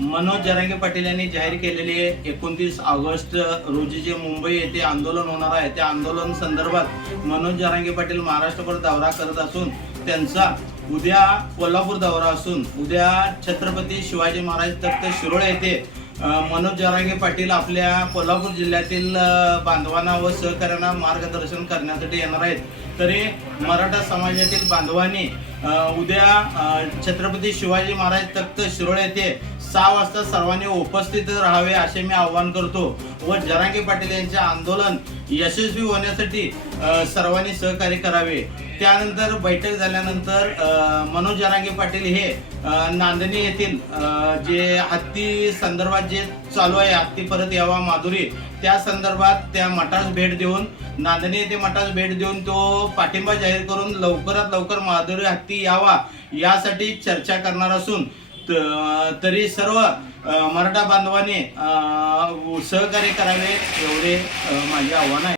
मनोज जरांगे पाटील यांनी जाहीर केलेले एकोणतीस ऑगस्ट रोजी जे मुंबई येथे आंदोलन होणार आहे त्या आंदोलन संदर्भात मनोज जरांगे पाटील महाराष्ट्रभर दौरा करत असून त्यांचा उद्या कोल्हापूर दौरा असून उद्या छत्रपती शिवाजी महाराज तख्त शिरोळ येथे मनोज जरांगे पाटील आपल्या कोल्हापूर जिल्ह्यातील बांधवांना व सहकाऱ्यांना मार्गदर्शन करण्यासाठी येणार आहेत. तरी मराठा समाजातील बांधवांनी उद्या छत्रपती शिवाजी महाराज तख्त शिरोळ येथे सहा वाजता सर्वांनी उपस्थित राहावे असे मी आवाहन करतो. व जरांगे पाटील यांचे आंदोलन यशस्वी होण्यासाठी सर्वांनी सहकार्य करावे. त्यानंतर बैठक झाल्यानंतर मनोज जरांगे पाटील हे नांदणी येथील जे हत्ती संदर्भात जे चालू आहे हत्ती परत यावा माधुरी त्या संदर्भात त्या मठास भेट देऊन नांदणी येथे मठास भेट देऊन तो पाठिंबा जाहीर करून लवकरात लवकर माधुरी हत्ती यावा यासाठी चर्चा करणार असून तरी सर्व मराठा बांधवांनी सहकार्य करावे एवढे माझे आव्हान आहे.